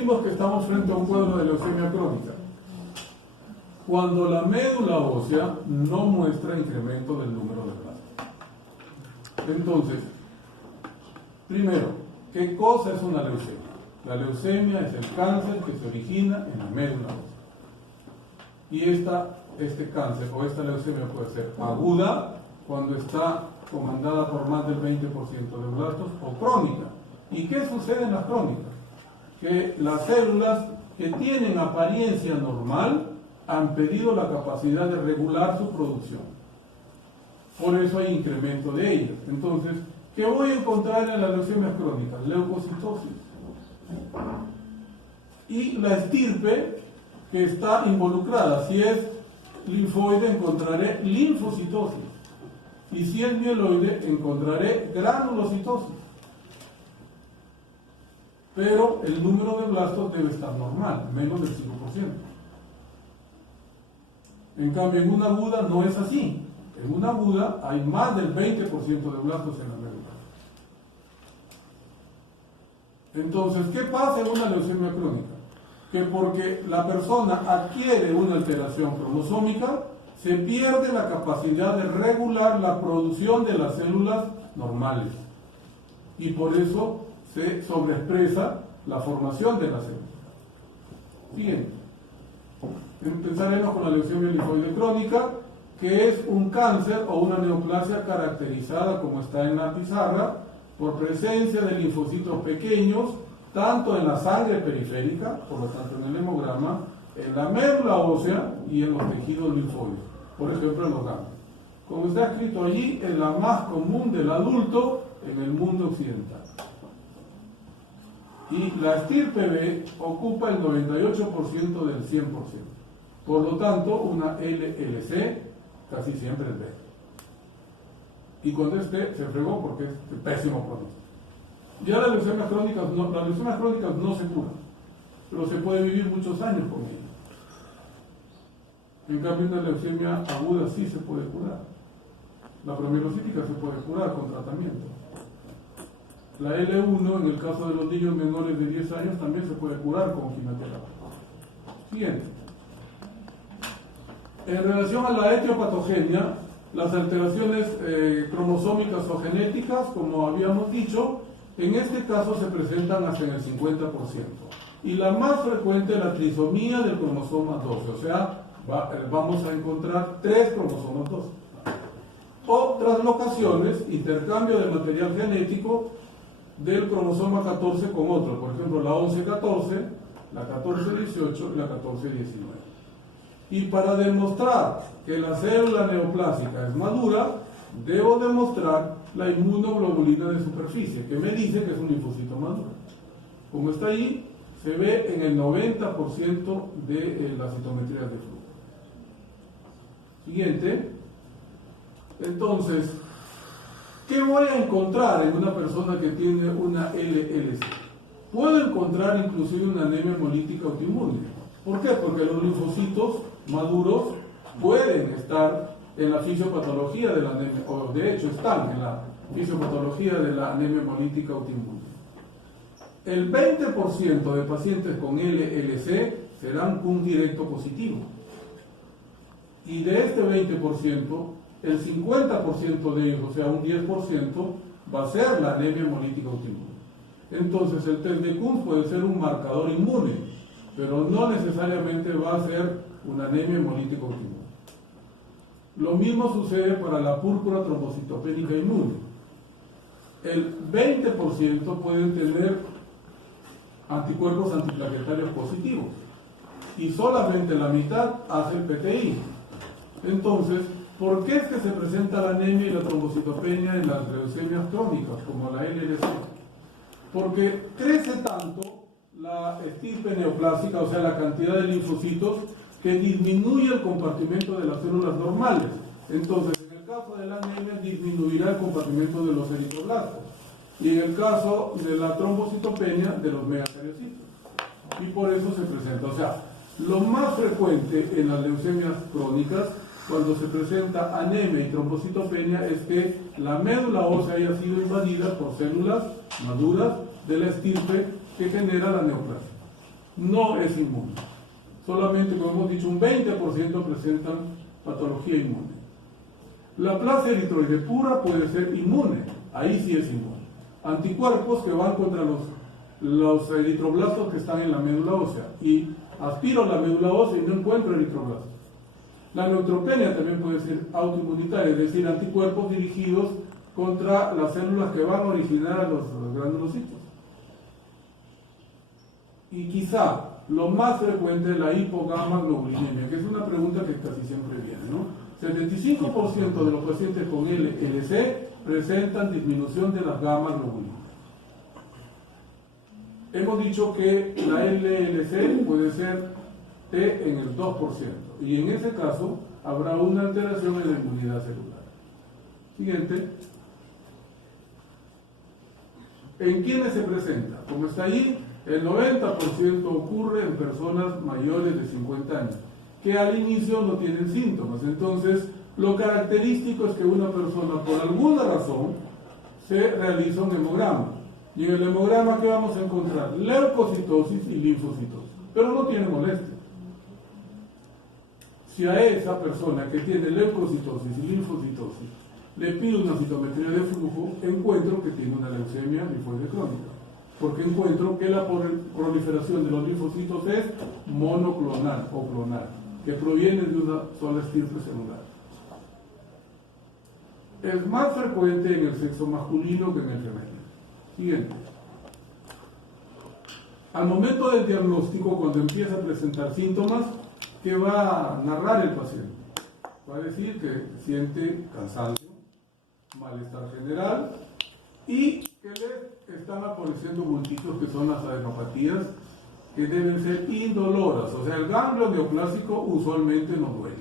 decimos que estamos frente a un cuadro de leucemia crónica? Cuando la médula ósea no muestra incremento del número de blastos. Entonces, primero, ¿qué cosa es una leucemia? La leucemia es el cáncer que se origina en la médula ósea. Y este cáncer o esta leucemia puede ser aguda, cuando está comandada por más del 20% de blastos, o crónica. ¿Y qué sucede en las crónicas? Que las células que tienen apariencia normal han perdido la capacidad de regular su producción. Por eso hay incremento de ellas. Entonces, ¿qué voy a encontrar en las leucemias crónicas? Leucocitosis. Y la estirpe que está involucrada, si es linfoide, encontraré linfocitosis. Y si es mieloide, encontraré granulocitosis. Pero el número de blastos debe estar normal, menos del 5%. En cambio, en una aguda no es así. En una aguda hay más del 20% de blastos en la médula. Entonces, ¿qué pasa en una leucemia crónica? Que porque la persona adquiere una alteración cromosómica, se pierde la capacidad de regular la producción de las células normales. Y por eso se sobreexpresa la formación de las células. Siguiente. Empezaremos con la leucemia linfoide crónica, que es un cáncer o una neoplasia caracterizada, como está en la pizarra, por presencia de linfocitos pequeños, tanto en la sangre periférica, por lo tanto en el hemograma, en la médula ósea y en los tejidos linfoides, por ejemplo en los ganglios. Como está escrito allí, es la más común del adulto en el mundo occidental. Y la estirpe B ocupa el 98% del 100%. Por lo tanto, una LLC casi siempre es B. Y cuando es T, se fregó porque es pésimo pronóstico. Ya las leucemias crónicas no se curan, pero se puede vivir muchos años con ellas. En cambio, una leucemia aguda sí se puede curar. La promielocítica se puede curar con tratamiento. La L1, en el caso de los niños menores de 10 años, también se puede curar con quimioterapia. Siguiente. En relación a la etiopatogenia, las alteraciones cromosómicas o genéticas, como habíamos dicho, en este caso se presentan hasta en el 50%. Y la más frecuente es la trisomía del cromosoma 12, o sea, vamos a encontrar 3 cromosomas 12. O translocaciones, intercambio de material genético del cromosoma 14 con otro, por ejemplo la 11-14, la 14-18 y la 14-19. Y para demostrar que la célula neoplásica es madura, debo demostrar la inmunoglobulina de superficie, que me dice que es un linfocito maduro. Como está ahí, se ve en el 90% de las citometrías de flujo. Siguiente. Entonces, ¿qué voy a encontrar en una persona que tiene una LLC? Puedo encontrar inclusive una anemia hemolítica autoinmune. ¿Por qué? Porque los linfocitos maduros pueden estar en la fisiopatología de la anemia, o de hecho están en la fisiopatología de la anemia hemolítica autoinmune. El 20% de pacientes con LLC serán un directo positivo. Y de este 20%, el 50% de ellos, o sea, un 10%, va a ser la anemia hemolítica autoinmune. Entonces, el test de Kuhn puede ser un marcador inmune, pero no necesariamente va a ser una anemia hemolítica autoinmune. Lo mismo sucede para la púrpura trombocitopénica inmune. El 20% pueden tener anticuerpos antiplaquetarios positivos y solamente la mitad hace el PTI. Entonces, ¿por qué es que se presenta la anemia y la trombocitopenia en las leucemias crónicas, como la LLC? Porque crece tanto la estirpe neoplásica, o sea, la cantidad de linfocitos, que disminuye el compartimento de las células normales. Entonces, en el caso de la anemia, disminuirá el compartimento de los eritroblastos. Y en el caso de la trombocitopenia, de los megacariocitos. Y por eso se presenta. O sea, lo más frecuente en las leucemias crónicas, cuando se presenta anemia y trombocitopenia, es que la médula ósea haya sido invadida por células maduras de la estirpe que genera la neoplasia. no es inmune. Solamente, como hemos dicho, un 20% presentan patología inmune. La placa eritroide pura puede ser inmune, ahí sí es inmune. Anticuerpos que van contra los eritroblastos que están en la médula ósea, y aspiro la médula ósea y no encuentro eritroblastos. La neutropenia también puede ser autoinmunitaria, es decir, anticuerpos dirigidos contra las células que van a originar a los granulocitos. Y quizá lo más frecuente es la hipogamaglobulinemia, que es una pregunta que casi siempre viene, ¿no? 75% de los pacientes con LLC presentan disminución de las gamma globulinas. Hemos dicho que la LLC puede ser T en el 2%, y en ese caso habrá una alteración en la inmunidad celular. Siguiente. ¿En quiénes se presenta? Como está ahí, el 90% ocurre en personas mayores de 50 años, que al inicio no tienen síntomas. Entonces, lo característico es que una persona, por alguna razón, se realiza un hemograma. Y en el hemograma, ¿qué vamos a encontrar? Leucocitosis y linfocitosis, pero no tiene molestia. Si a esa persona que tiene leucocitosis y linfocitosis le pido una citometría de flujo, encuentro que tiene una leucemia linfoide crónica, porque encuentro que la proliferación de los linfocitos es monoclonal o clonal, que proviene de una sola estirpe celular. Es más frecuente en el sexo masculino que en el femenino. Siguiente. Al momento del diagnóstico, cuando empieza a presentar síntomas, ¿qué va a narrar el paciente? Va a decir que siente cansancio, malestar general, y que le están apareciendo bultitos, que son las adenopatías, que deben ser indoloras. O sea, el ganglio neoplásico usualmente no duele,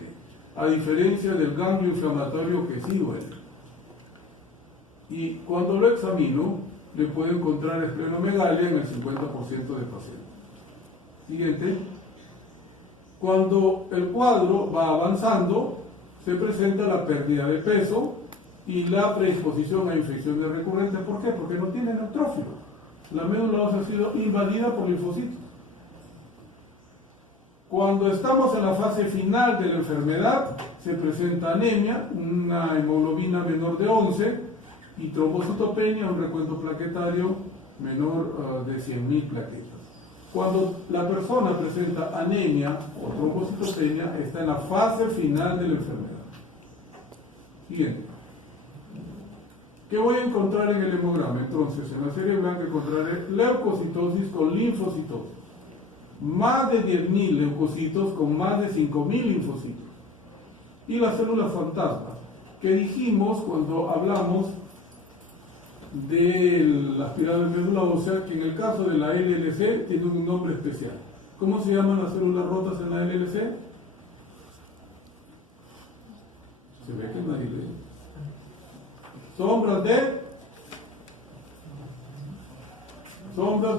a diferencia del ganglio inflamatorio, que sí duele. Y cuando lo examino, le puedo encontrar esplenomegalia en el 50% de pacientes. Siguiente. Cuando el cuadro va avanzando, se presenta la pérdida de peso y la predisposición a infecciones recurrentes. ¿Por qué? Porque no tiene neutrófilo. La médula ósea ha sido invadida por linfocitos. Cuando estamos en la fase final de la enfermedad, se presenta anemia, una hemoglobina menor de 11 y trombocitopenia, un recuento plaquetario menor de 100.000 plaquetas. Cuando la persona presenta anemia o trombocitopenia, está en la fase final de la enfermedad. Siguiente. ¿Qué voy a encontrar en el hemograma? Entonces, en la serie blanca encontraré leucocitosis con linfocitosis. Más de 10.000 leucocitos con más de 5.000 linfocitos. Y las células fantasmas, que dijimos cuando hablamos de la espiral de médula ósea, que en el caso de la LLC tiene un nombre especial. ¿Cómo se llaman las células rotas en la LLC? Se ve que nadie lee. Sombras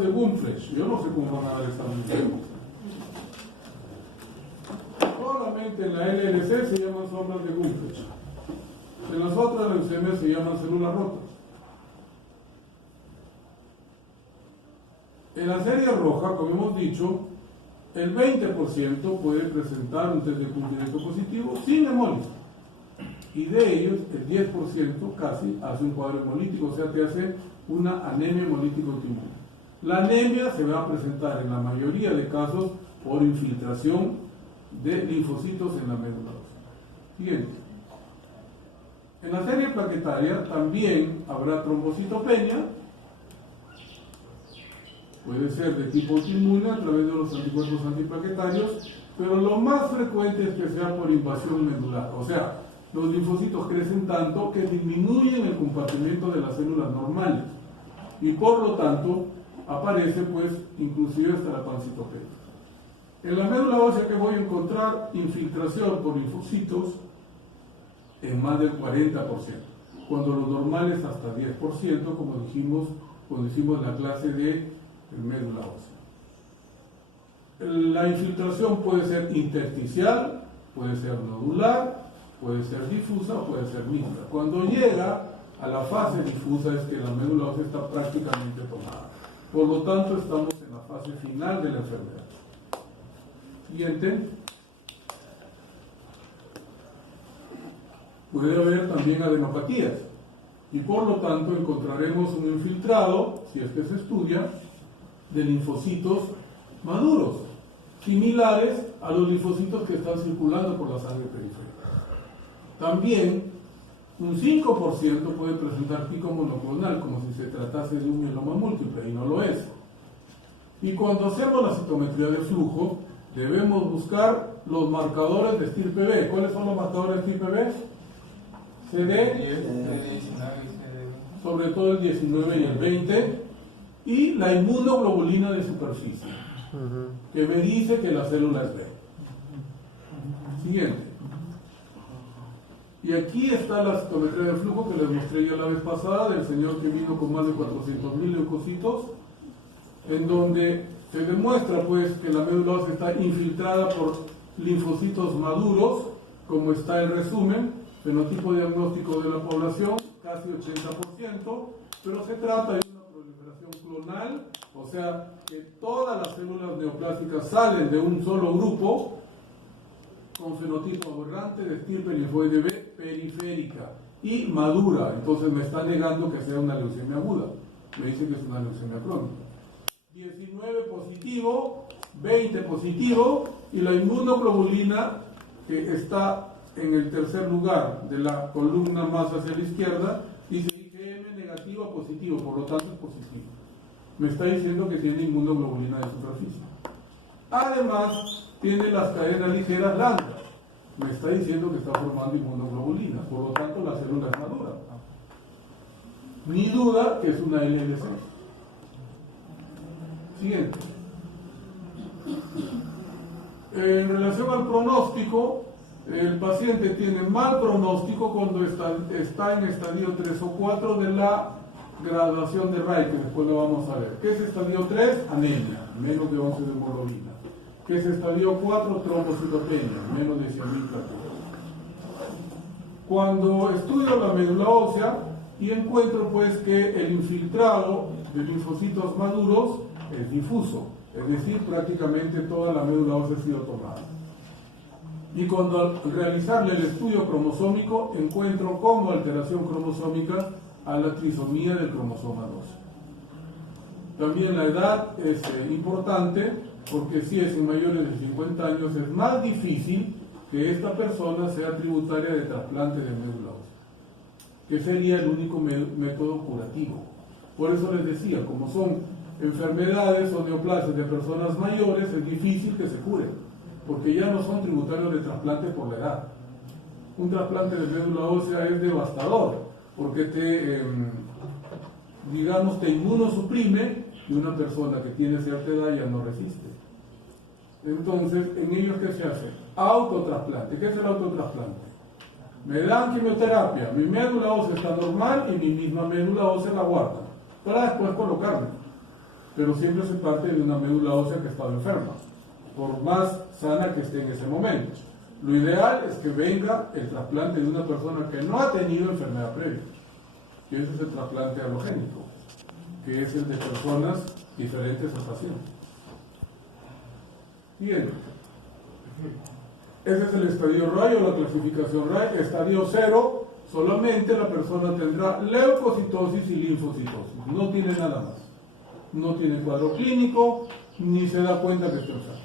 de Gunflesch. Yo no sé cómo van a dar esta mención. Solamente en la LLC se llaman sombras de Gunflesch. En las otras leucemias se llaman células rotas. En la serie roja, como hemos dicho, el 20% puede presentar un test de Cooke directo positivo sin hemólisis. Y de ellos, el 10% casi hace un cuadro hemolítico, o sea, te hace una anemia hemolítica autoinmune. La anemia se va a presentar en la mayoría de casos por infiltración de linfocitos en la médula ósea. Siguiente. En la serie plaquetaria también habrá trombocitopenia. Puede ser de tipo autoinmune a través de los anticuerpos antiplaquetarios, pero lo más frecuente es que sea por invasión medular. O sea, los linfocitos crecen tanto que disminuyen el compartimiento de las células normales y por lo tanto aparece pues inclusive hasta la pancitopenia. En la médula ósea, que voy a encontrar infiltración por linfocitos en más del 40%, cuando lo normal es hasta 10%, como dijimos cuando hicimos la clase de médula ósea. La infiltración puede ser intersticial, puede ser nodular, puede ser difusa o puede ser mixta. Cuando llega a la fase difusa es que la médula ósea está prácticamente tomada. Por lo tanto, estamos en la fase final de la enfermedad. Siguiente. Puede haber también adenopatías y por lo tanto encontraremos un infiltrado, si es que se estudia, de linfocitos maduros, similares a los linfocitos que están circulando por la sangre periférica. También un 5% puede presentar pico monoclonal, como si se tratase de un mieloma múltiple, y no lo es. Y cuando hacemos la citometría de flujo, debemos buscar los marcadores de estirpe B. ¿Cuáles son los marcadores de estirpe B? CD, sobre todo el 19 y el 20, y la inmunoglobulina de superficie, que me dice que la célula es B. Siguiente. Y aquí está la citometría de flujo que les mostré yo la vez pasada, del señor que vino con más de 400.000 leucocitos, en donde se demuestra pues que la médula ósea está infiltrada por linfocitos maduros, como está el resumen, fenotipo diagnóstico de la población, casi 80%, pero se trata de una proliferación clonal, o sea, que todas las células neoplásicas salen de un solo grupo, con fenotipo aberrante de estirpe linfoide B periférica y madura. Entonces me está negando que sea una leucemia aguda, me dice que es una leucemia crónica. 19 positivo, 20 positivo, y la inmunoglobulina que está en el tercer lugar de la columna más hacia la izquierda dice IgM negativo a positivo, por lo tanto es positivo. Me está diciendo que tiene inmunoglobulina de superficie. Además, tiene las cadenas ligeras lambda. Me está diciendo que está formando inmunoglobulina, por lo tanto la célula es madura. Ni duda que es una LLC. Siguiente. En relación al pronóstico, el paciente tiene mal pronóstico cuando está en estadio 3 o 4 de la graduación de Reich, que después lo vamos a ver. ¿Qué es estadio 3? Anemia, menos de 11 de hemoglobina. ¿Qué es estadio 4? Trombocitopenia, menos de 100.000 plaquetas. Cuando estudio la médula ósea y encuentro pues que el infiltrado de linfocitos maduros es difuso, es decir, prácticamente toda la médula ósea ha sido tomada. Y cuando al realizarle el estudio cromosómico encuentro como alteración cromosómica a la trisomía del cromosoma 12. También la edad es importante, porque si es en mayores de 50 años es más difícil que esta persona sea tributaria de trasplante de médula ósea, que sería el único método curativo. Por eso les decía, como son enfermedades o neoplasias de personas mayores, es difícil que se curen, porque ya no son tributarios de trasplante por la edad. Un trasplante de médula ósea es devastador, porque te inmunosuprime y una persona que tiene cierta edad ya no resiste. Entonces, en ellos, ¿qué se hace? Autotrasplante. ¿Qué es el autotrasplante? Me dan quimioterapia, mi médula ósea está normal y mi misma médula ósea la guardan, para después colocarme. Pero siempre se parte de una médula ósea que estaba enferma, por más sana que esté en ese momento. Lo ideal es que venga el trasplante de una persona que no ha tenido enfermedad previa, que ese es el trasplante halogénico, que es el de personas diferentes a pacientes. Bien, ese es el estadio RAI o la clasificación RAI. Estadio 0, solamente la persona tendrá leucocitosis y linfocitosis, no tiene nada más. No tiene cuadro clínico, ni se da cuenta que está enfermo.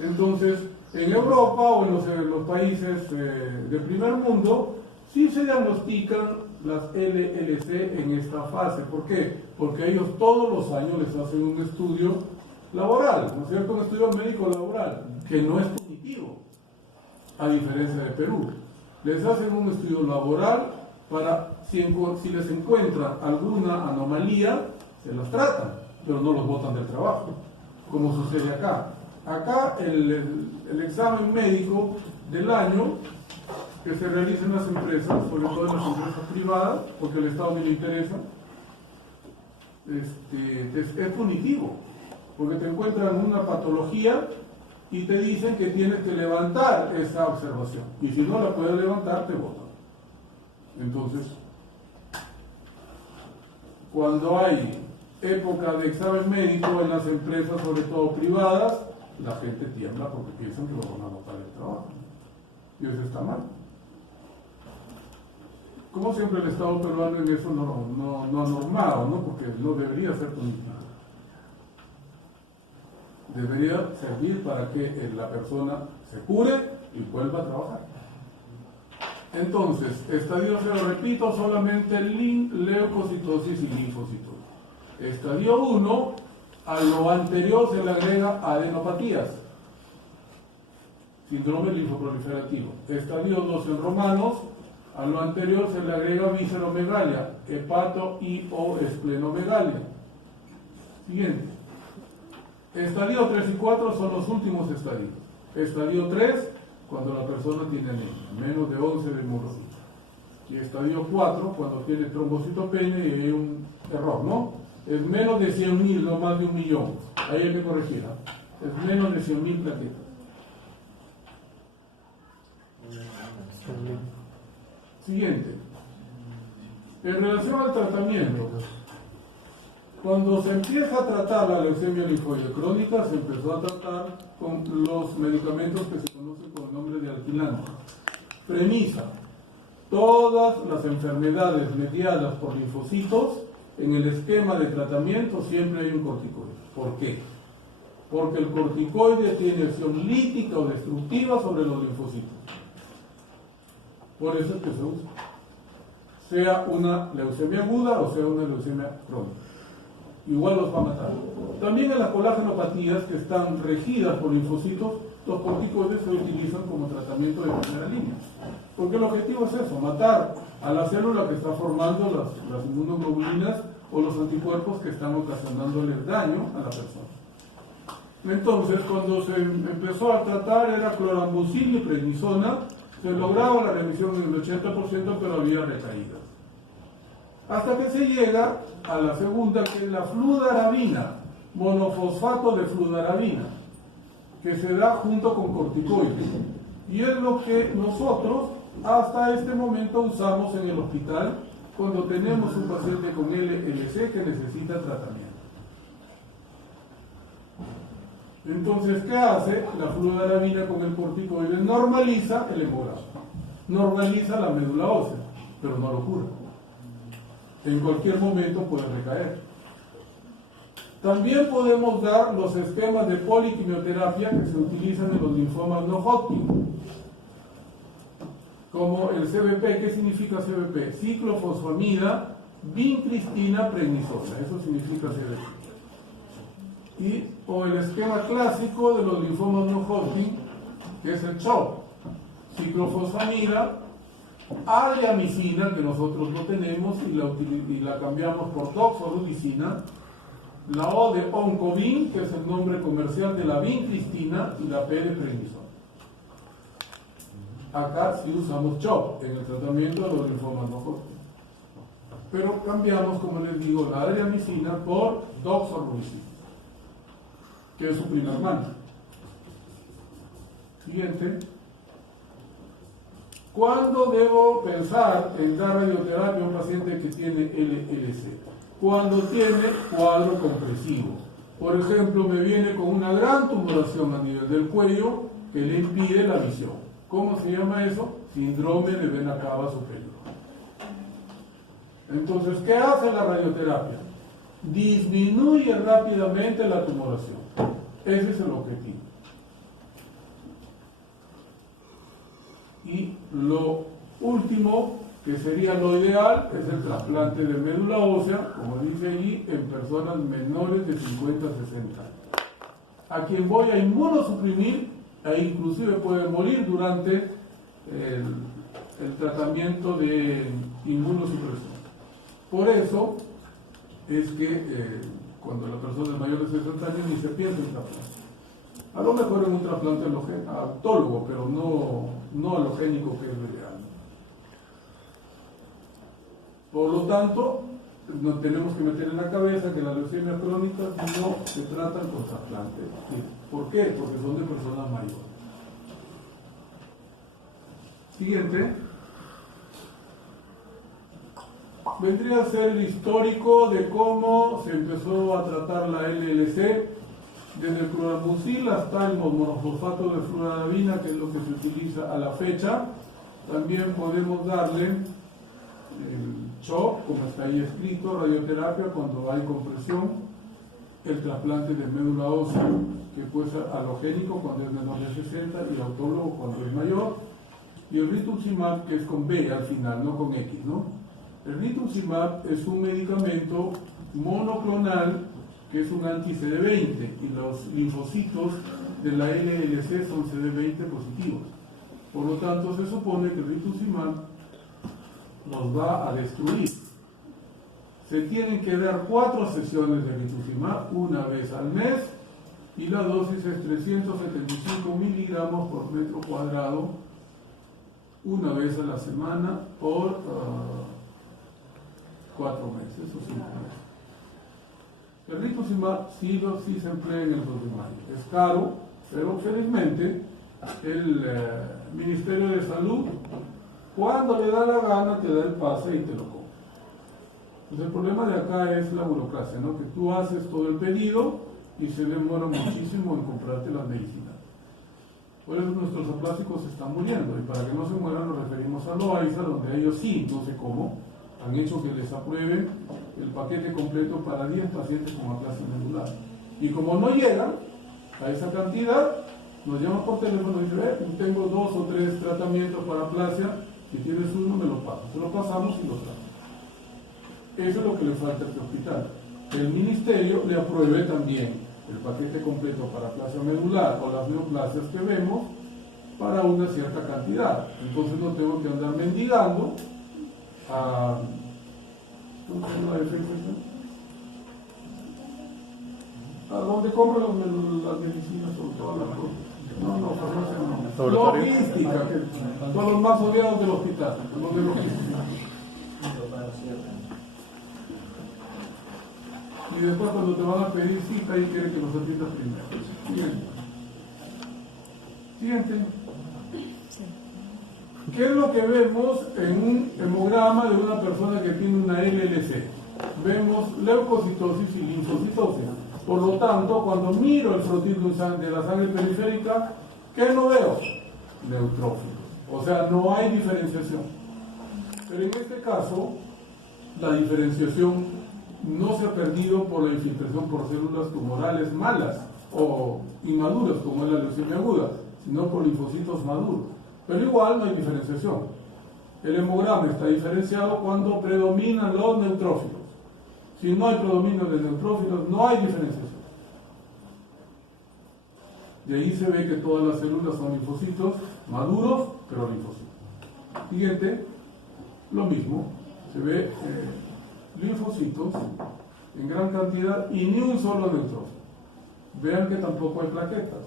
Entonces, en Europa o en los países de primer mundo, sí se diagnostican las LLC en esta fase. ¿Por qué? Porque ellos todos los años les hacen un estudio laboral, ¿no es cierto? Un estudio médico laboral, que no es punitivo, a diferencia de Perú. Les hacen un estudio laboral para, si les encuentran alguna anomalía, se las tratan, pero no los botan del trabajo, como sucede acá. Acá el examen médico del año que se realiza en las empresas, sobre todo en las empresas privadas, porque al Estado no le interesa, es punitivo, porque te encuentran una patología y te dicen que tienes que levantar esa observación, y si no la puedes levantar, te botan. Entonces, cuando hay época de examen médico en las empresas, sobre todo privadas, la gente tiembla porque piensan que lo van a botar el trabajo. Y eso está mal. Como siempre el Estado peruano en eso no ha normado, ¿no? Porque no debería ser político. Debería servir para que la persona se cure y vuelva a trabajar. Entonces, estadio 0, repito, solamente leucocitosis y linfocitosis. Estadio 1, a lo anterior se le agrega adenopatías, síndrome linfoproliferativo. Estadio 2 en romanos, a lo anterior se le agrega visceromegalia, hepato y o esplenomegalia. Siguiente. Estadio 3 y 4 son los últimos estadios. Estadio 3, cuando la persona tiene anemia, menos de 11 de hemoglobina. Y estadio 4, cuando tiene trombocitopenia y hay un error, ¿no? Es menos de 100.000, no más de 1.000.000. Ahí hay que corregir, ¿eh? Es menos de 100.000 plaquetas. Siguiente. En relación al tratamiento, cuando se empieza a tratar la leucemia linfoide crónica, se empezó a tratar con los medicamentos que se conocen con el nombre de alquilantes. Premisa: todas las enfermedades mediadas por linfocitos, en el esquema de tratamiento siempre hay un corticoide. ¿Por qué? Porque el corticoide tiene acción lítica o destructiva sobre los linfocitos. Por eso es que se usa. Sea una leucemia aguda o sea una leucemia crónica. Igual los va a matar. También en las colagenopatías que están regidas por linfocitos, los corticoides se utilizan como tratamiento de primera línea. Porque el objetivo es eso, matar a la célula que está formando las inmunoglobulinas o los anticuerpos que están ocasionándole daño a la persona. Entonces, cuando se empezó a tratar era clorambucil y prednisona, se lograba la remisión en el 80%, pero había recaídas. Hasta que se llega a la segunda, que es la fludarabina, monofosfato de fludarabina, que se da junto con corticoides. Y es lo que nosotros hasta este momento usamos en el hospital cuando tenemos un paciente con LLC que necesita tratamiento. Entonces, ¿qué hace la fludarabina con el corticoide? Normaliza el hemograma, normaliza la médula ósea, pero no lo cura. En cualquier momento puede recaer. También podemos dar los esquemas de poliquimioterapia que se utilizan en los linfomas no Hodgkin, como el CBP. ¿Qué significa CBP? Ciclofosfamida, vincristina, prednisona. Eso significa CBP. O el esquema clásico de los linfomas no Hodgkin, que es el CHOP. Ciclofosfamida, aliamicina, que nosotros no tenemos y la cambiamos por doxorubicina, la O de Oncovin, que es el nombre comercial de la vincristina, y la P de prednisona. Acá sí usamos CHOP en el tratamiento de los linfomas no Hodgkin, pero cambiamos, como les digo, la aliamicina por doxorubicina, que es su prima hermana. Siguiente. ¿Cuándo debo pensar en dar radioterapia a un paciente que tiene LLC? Cuando tiene cuadro compresivo. Por ejemplo, me viene con una gran tumoración a nivel del cuello que le impide la visión. ¿Cómo se llama eso? Síndrome de vena cava superior. Entonces, ¿qué hace la radioterapia? Disminuye rápidamente la tumoración. Ese es el objetivo. Y lo último, que sería lo ideal, es el trasplante de médula ósea, como dice allí, en personas menores de 50 a 60 años. A quien voy a inmunosuprimir e inclusive puede morir durante el tratamiento de inmunosupresión. Por eso es que cuando la persona es mayor de 60 años ni se piensa en trasplante. A lo mejor en un trasplante autólogo, pero no alogénico, que es lo ideal. Por lo tanto, nos tenemos que meter en la cabeza que las leucemias crónicas no se tratan con trasplante. ¿Por qué? Porque son de personas mayores. Siguiente. vendría a ser el histórico de cómo se empezó a tratar la LLC, desde el clorambucil hasta el monofosfato de fluoradabina, que es lo que se utiliza a la fecha. También podemos darle el shock, como está ahí escrito, radioterapia cuando hay compresión, el trasplante de médula ósea, que puede ser halogénico cuando es menor de 60 y autólogo cuando es mayor, y el rituximab, que es con B al final, no con X, ¿no? El rituximab es un medicamento monoclonal que es un anti-CD20 y los linfocitos de la LLC son CD20 positivos. Por lo tanto, se supone que el rituximab nos va a destruir. Se tienen que dar 4 sesiones de rituximab una vez al mes y la dosis es 375 miligramos por metro cuadrado una vez a la semana por 4 meses o 5 meses. El rituximab sí se emplea en el primario. Es caro, pero felizmente el Ministerio de Salud, cuando le da la gana, te da el pase y te lo compra. Entonces el problema de acá es la burocracia, ¿no? Que tú haces todo el pedido y se demora muchísimo en comprarte las medicinas. Por eso nuestros aplásticos se están muriendo, y para que no se mueran nos referimos a Loaiza, donde ellos sí, no sé cómo, han hecho que les aprueben el paquete completo para 10 pacientes con aplasia medular. Y como no llegan a esa cantidad, nos llaman por teléfono y dicen, tengo 2 o 3 tratamientos para aplasia, si tienes uno me lo pasas. Se lo pasamos y lo tratamos. Eso es lo que le falta a este hospital. El ministerio le apruebe también el paquete completo para aplasia medular o las neoplasias que vemos para una cierta cantidad. Entonces no tengo que andar mendigando a... ¿Cómo se llama la defensa? ¿A dónde compro las medicinas o todas las cosas? No, farmacia no. Logística, que son los más odiados del hospital. Los de logística. Y después cuando te van a pedir cita, ahí quiere que los atiendas primero. Siguiente. ¿Qué es lo que vemos en un hemograma de una persona que tiene una LLC? Vemos leucocitosis y linfocitosis. Por lo tanto, cuando miro el frotil de la sangre periférica, ¿qué no veo? Neutrófilos. O sea, no hay diferenciación. Pero en este caso, la diferenciación no se ha perdido por la infiltración por células tumorales malas o inmaduras, como es la leucemia aguda, sino por linfocitos maduros. Pero igual no hay diferenciación. El hemograma está diferenciado cuando predominan los neutrófilos. Si no hay predominio de neutrófilos, no hay diferenciación. De ahí se ve que todas las células son linfocitos maduros, pero linfocitos. Siguiente, lo mismo, se ve linfocitos en gran cantidad y ni un solo neutrófilo. Vean que tampoco hay plaquetas.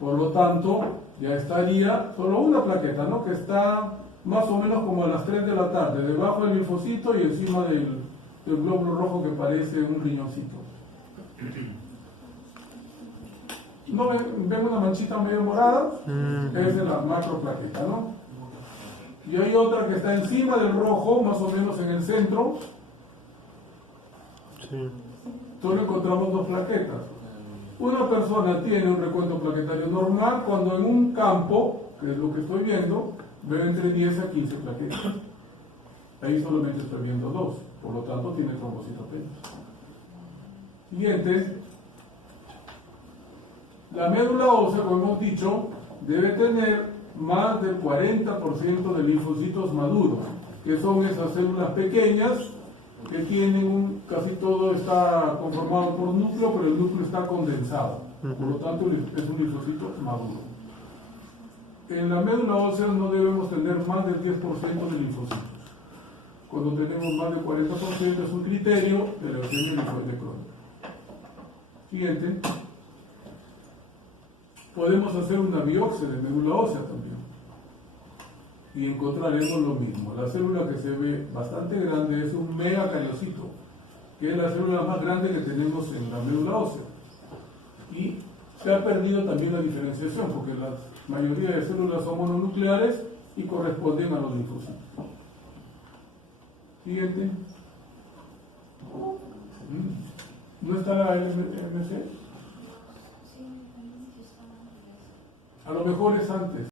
Por lo tanto, ya estaría solo una plaqueta, ¿no? Que está más o menos como a las 3 de la tarde, debajo del linfocito y encima del glóbulo rojo que parece un riñoncito. ¿No ven una manchita medio morada? Es de la macroplaqueta, ¿no? Y hay otra que está encima del rojo, más o menos en el centro. Sí. Solo encontramos 2 plaquetas. Una persona tiene un recuento plaquetario normal cuando en un campo, que es lo que estoy viendo, veo entre 10 a 15 plaquetas. Ahí solamente estoy viendo 2, por lo tanto tiene trombocitopenia. Siguiente. La médula ósea, como hemos dicho, debe tener más del 40% de linfocitos maduros, que son esas células pequeñas que tienen casi todo está conformado por núcleo, pero el núcleo está condensado. Por lo tanto, es un linfocito maduro. En la médula ósea no debemos tener más del 10% de linfocitos. Cuando tenemos más del 40% es un criterio de leucemia linfoide crónica. Siguiente. Podemos hacer una biopsia de médula ósea también. Y encontraremos lo mismo. La célula que se ve bastante grande es un megacariocito, que es la célula más grande que tenemos en la médula ósea. Y se ha perdido también la diferenciación, porque la mayoría de células son mononucleares y corresponden a los linfocitos. Siguiente. ¿No está la LMC? A lo mejor es antes.